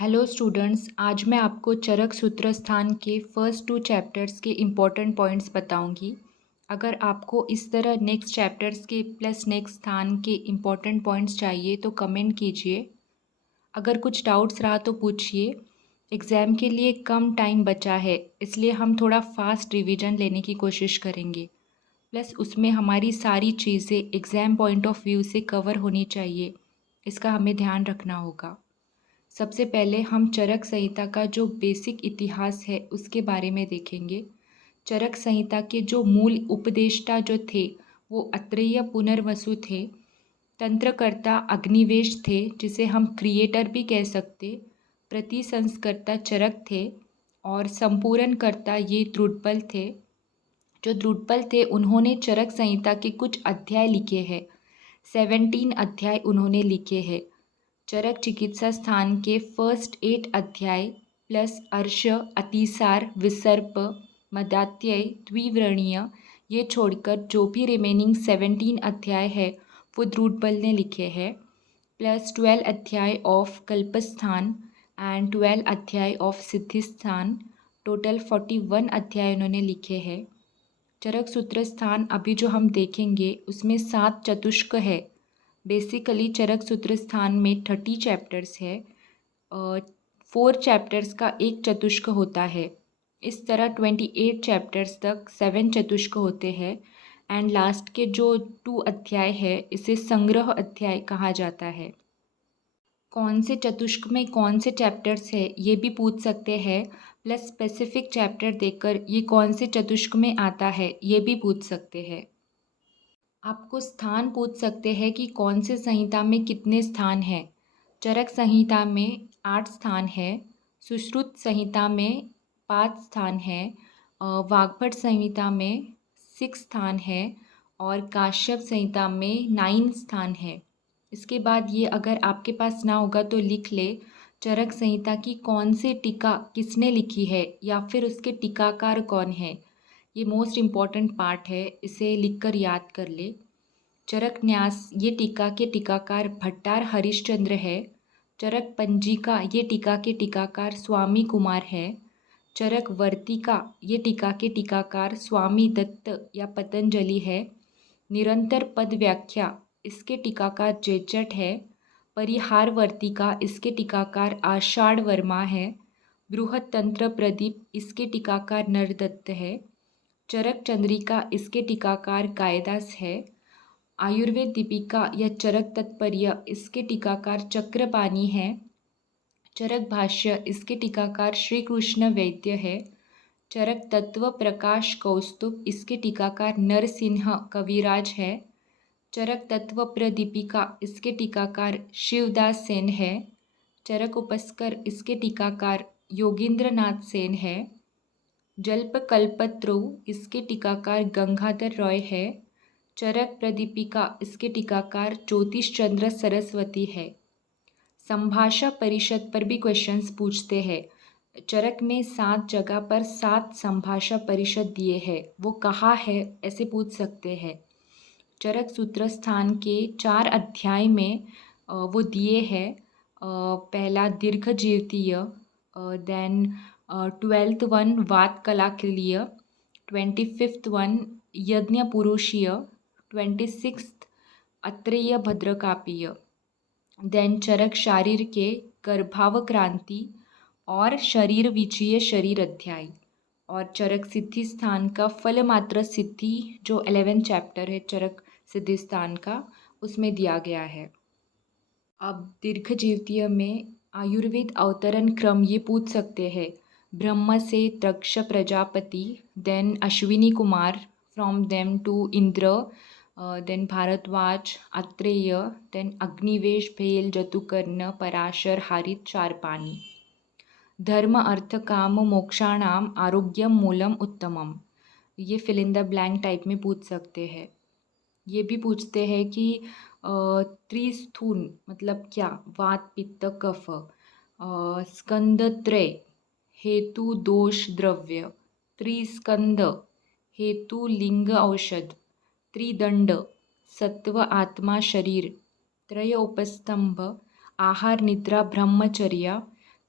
Hello students, आज मैं आपको चरक सूत्र स्थान के फर्स्ट 2 चैप्टर्स के इम्पॉर्टेंट पॉइंट्स बताऊंगी। अगर आपको इस तरह नेक्स्ट चैप्टर्स के प्लस नेक्स्ट स्थान के इम्पॉर्टेंट पॉइंट्स चाहिए तो कमेंट कीजिए। अगर कुछ डाउट्स रहा तो पूछिए। एग्ज़ाम के लिए कम टाइम बचा है, इसलिए हम थोड़ा फास्ट रिवीजन लेने की कोशिश करेंगे। प्लस उसमें हमारी सारी चीज़ें एग्ज़ाम पॉइंट ऑफ व्यू से कवर होनी चाहिए, इसका हमें ध्यान रखना होगा। सबसे पहले हम चरक संहिता का जो बेसिक इतिहास है उसके बारे में देखेंगे। चरक संहिता के जो मूल उपदेष्टा जो थे वो अत्रेय पुनर्वसु थे। तंत्रकर्ता अग्निवेश थे, जिसे हम क्रिएटर भी कह सकते। प्रतिसंस्कर्ता चरक थे और संपूर्णकर्ता ये द्रुतबल थे। जो द्रुतबल थे उन्होंने चरक संहिता के कुछ अध्याय लिखे हैं। 17 अध्याय उन्होंने लिखे हैं। चरक चिकित्सा स्थान के फर्स्ट 8 अध्याय प्लस अर्श, अतिसार, विसर्प, मदात्यय, द्विव्रणीय, ये छोड़कर जो भी रिमेनिंग 17 अध्याय है वो द्रुतबल ने लिखे हैं। प्लस 12 अध्याय ऑफ कल्पस्थान एंड 12 अध्याय ऑफ सिद्धिस्थान, टोटल 41 अध्याय उन्होंने लिखे हैं। चरक सूत्र स्थान अभी जो हम देखेंगे उसमें 7 चतुष्क है। बेसिकली चरक सूत्र स्थान में 30 चैप्टर्स है। 4 चैप्टर्स का एक चतुष्क होता है। इस तरह 28 चैप्टर्स तक 7 चतुष्क होते हैं। एंड लास्ट के जो 2 अध्याय है इसे संग्रह अध्याय कहा जाता है। कौन से चतुष्क में कौन से चैप्टर्स है ये भी पूछ सकते हैं। प्लस स्पेसिफिक चैप्टर देकर ये कौन से चतुष्क में आता है ये भी पूछ सकते हैं। आपको स्थान पूछ सकते हैं कि कौन से संहिता में कितने स्थान हैं। चरक संहिता में 8 स्थान है। सुश्रुत संहिता में 5 स्थान है। वाग्भट संहिता में 6 स्थान है और काश्यप संहिता में 9 स्थान है। इसके बाद ये अगर आपके पास ना होगा तो लिख ले, चरक संहिता की कौन सी टीका किसने लिखी है या फिर उसके टीकाकार कौन है। ये मोस्ट इम्पॉर्टेंट पार्ट है, इसे लिखकर याद कर ले। चरक न्यास ये टीका के टीकाकार भट्टार हरिश्चंद्र है। चरक पंजिका ये टीका के टीकाकार स्वामी कुमार है। चरक वर्तिका ये टीका के टीकाकार स्वामी दत्त या पतंजलि है। निरंतर पद व्याख्या इसके टीकाकार जेचट है। परिहार वर्तिका इसके टीकाकार आषाढ़ वर्मा है। बृहत तंत्र प्रदीप इसके टीकाकार नरदत्त है। चरक चंद्रिका इसके टीकाकार कायदास है। आयुर्वेद दीपिका या चरक तत्पर्य इसके टीकाकार चक्रपाणी है। चरक भाष्य इसके टीकाकार श्री कृष्ण वैद्य है। चरक तत्व प्रकाश कौस्तुभ इसके टीकाकार नरसिंह कविराज है। चरक तत्व प्रदीपिका इसके टीकाकार शिवदास सेन है। चरक उपस्कर इसके टीकाकार योगींद्रनाथ सेन है। जल्प कल्पत्रु इसके टीकाकार गंगाधर रॉय है। चरक प्रदीपिका इसके टीकाकार ज्योतिष चंद्र सरस्वती है। संभाषा परिषद पर भी क्वेश्चंस पूछते हैं। चरक में 7 जगह पर 7 संभाषा परिषद दिए हैं, वो कहाँ है ऐसे पूछ सकते हैं। चरक सूत्र स्थान के 4 अध्याय में वो दिए हैं। पहला दीर्घ जीवतीय, देन 12th वन वात कलाकिलीय, 25th वन यज्ञ पुरुषीय, 26th अत्रेय भद्रकापीय, देन चरक शारीर के गर्भावक्रांति और शरीर विचीय शरीर अध्याय, और चरक सिद्धि स्थान का फल मात्र सिद्धि जो 11 चैप्टर है चरक सिद्धि स्थान का, उसमें दिया गया है। अब दीर्घ जीवतीय में आयुर्वेद अवतरण क्रम ये पूछ सकते हैं। ब्रह्म से Daksha Prajapati, then Ashwini Kumar, from them to Indra, then Bharadwaj, Atreya, then Agnivesh, Bhela, Jatukarna, Parashar, हारित, चारपाणी। धर्म अर्थ काम मोक्षाणाम आरोग्यम मूलम उत्तमम, ये fill in the blank type में पूछ सकते हैं। ये भी पूछते हैं कि त्रिस्थून मतलब क्या, वात पित्त कफ, स्कंद त्रय हेतु दोष द्रव्य, त्रिस्कंद हेतु लिंग औषध, त्रिदंड सत्व आत्मा शरीर, त्रय उपस्तंभ आहार निद्रा ब्रह्मचर्य,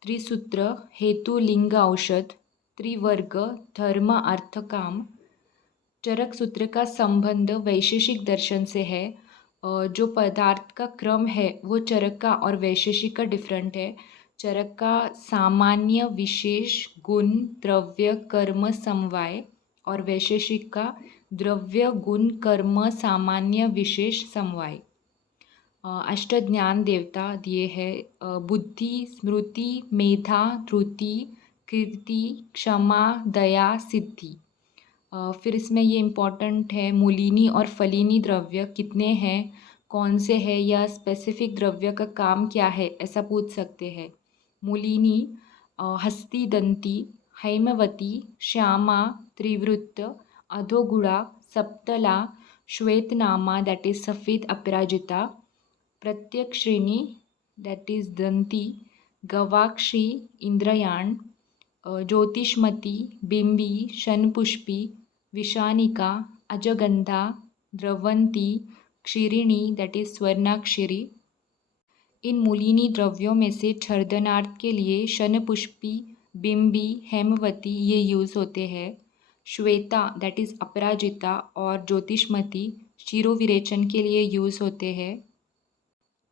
त्रिसूत्र हेतु लिंग औषध, त्रिवर्ग धर्म अर्थ काम। चरक सूत्र का संबंध वैशेषिक दर्शन से है। जो पदार्थ का क्रम है वो चरक का और वैशेषिक का डिफरेंट है। चरक का सामान्य विशेष गुण द्रव्य कर्म समवाय और वैशेषिक का द्रव्य गुण कर्म सामान्य विशेष समवाय। अष्ट ज्ञान देवता दिए हैं बुद्धि स्मृति मेधा धृति कीर्ति क्षमा दया सिद्धि। फिर इसमें ये इम्पॉर्टेंट है मूलिनी और फलिनी द्रव्य कितने हैं, कौन से हैं या स्पेसिफिक द्रव्य का काम क्या है, ऐसा पूछ सकते हैं। मूलिनी हस्ती दंती हैमवती श्यामा त्रिवृत्त अधोगुड़ा सप्तला श्वेतनामा दैट इज सफ़ेद अपराजिता प्रत्यक श्रेणी दैट इज दंती गवाक्षी इंद्रयाण ज्योतिष्मती बिंबी शनपुष्पी विशानिका अजगंधा द्रवंती क्षीरिणी दैट इज स्वर्णाक्षरी। इन मूलिनी द्रव्यों में से छर्दनार्थ के लिए शनपुष्पी बिंबी हेमवती ये यूज़ होते हैं। श्वेता दैट इज़ अपराजिता और ज्योतिष्मती शिरोविरेचन के लिए यूज़ होते हैं।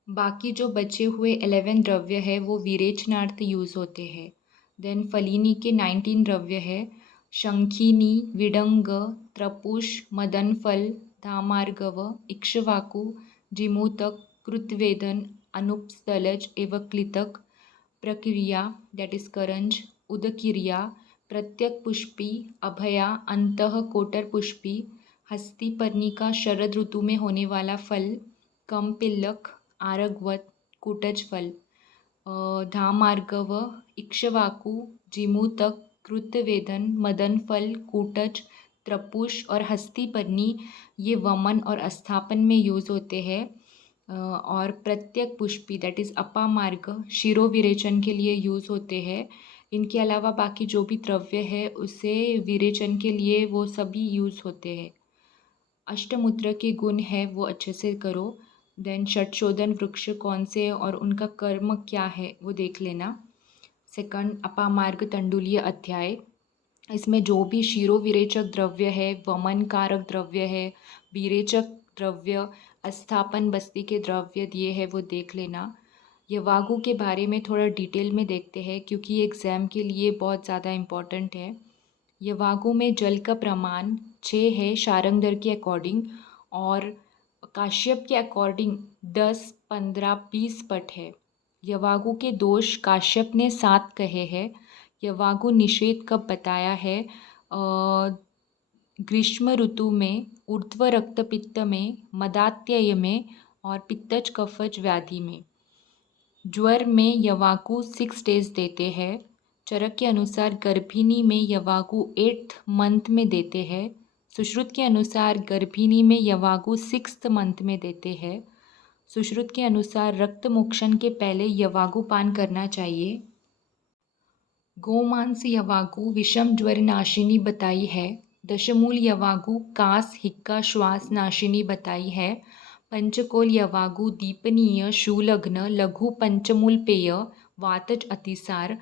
बाकी जो बचे हुए 11 द्रव्य है वो विरेचनार्थ यूज़ होते हैं। देन फलिनी के 19 द्रव्य है शंखिनी विडंग त्रपुष मदनफल धामार्गव इक्ष्वाकु जिमूतक कृतवेदन अनुपस्थलज एवं क्लितक प्रक्रिया दैट इज करंज उदकिरिया प्रत्यक पुष्पी अभया अंतः कोटर पुष्पी हस्तिपर्णिका शरद ऋतु में होने वाला फल कमपिल्लक आरगवत कूटज फल धामार्गव इक्ष्वाकु जिमूतक कृतवेदन मदनफल कूटज त्रपुष और हस्तिपर्णी ये वमन और अस्थापन में यूज़ होते हैं। और प्रत्यक पुष्पी दैट इज़ अपामार्ग शिरोविरेचन के लिए यूज़ होते हैं। इनके अलावा बाकी जो भी द्रव्य है उसे विरेचन के लिए वो सभी यूज़ होते हैं। अष्टमूत्र के गुण है वो अच्छे से करो। देन षटशोधन वृक्ष कौन से और उनका कर्म क्या है वो देख लेना। सेकंड अपामार्ग तंडुलीय अध्याय, इसमें जो भी शिरोविरेचक द्रव्य है वमन कारक द्रव्य है विरेचक द्रव्य अस्थापन बस्ती के द्रव्य दिए हैं वो देख लेना। यवागु के बारे में थोड़ा डिटेल में देखते हैं क्योंकि ये एग्ज़ाम के लिए बहुत ज़्यादा इम्पॉर्टेंट है। यवागु में जल का प्रमाण 6 है शारंगधर के अकॉर्डिंग और काश्यप के अकॉर्डिंग 10, 15, 20 पट है। यवागु के दोष काश्यप ने 7 कहे हैं। यवागु निषेध कब बताया है, ग्रीष्म ऋतु में ऊर्ध्व रक्तपित्त में मदात्यय में और पित्तज कफज व्याधि में। ज्वर में यवागु 6 डेज देते हैं। चरक के अनुसार गर्भिणी में यवागु 8th मंथ में देते हैं। सुश्रुत के अनुसार गर्भिणी में यवागु 6th मंथ में देते हैं। सुश्रुत के अनुसार रक्त मोक्षण के पहले यवागु पान करना चाहिए। गोमांस यवागु विषम ज्वर नाशिनी बताई है। दशमूल यवागु कास हिक्का श्वास नाशिनी बताई है। पंचकोल यवागु दीपनीय शूलग्न लघु पंचमूल पेय वातज अतिसार।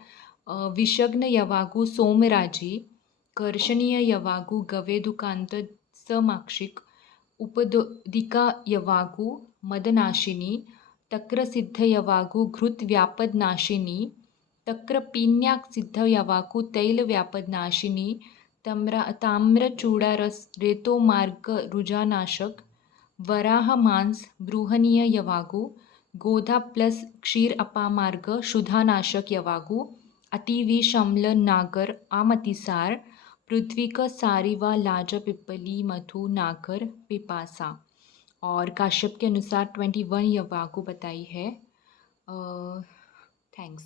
विषग्न यवागु सोमराजी। कर्षणीय यवागु गवेदुकांत समाक्षिक। उपदिका यवागु मदनाशिनी। तक्रसिद्ध यवागु घृत व्यापद नाशिनी। तक्रपीन्याक सिद्ध यवागु तैल व्यापद नाशिनी। ताम्रचूड़ारस रेतो मार्ग रुजानाशक। वराह मांस बृहनीय यवागु। गोधा प्लस क्षीर अपामार्ग शुद्धानाशक यवागु। अतिविषम्ल नागर आमतिसार। पृथ्वीक सारिवा लाज पिप्पली मधु नागर पिपासा। और काश्यप के अनुसार 21 यवागु बताई है। थैंक्स।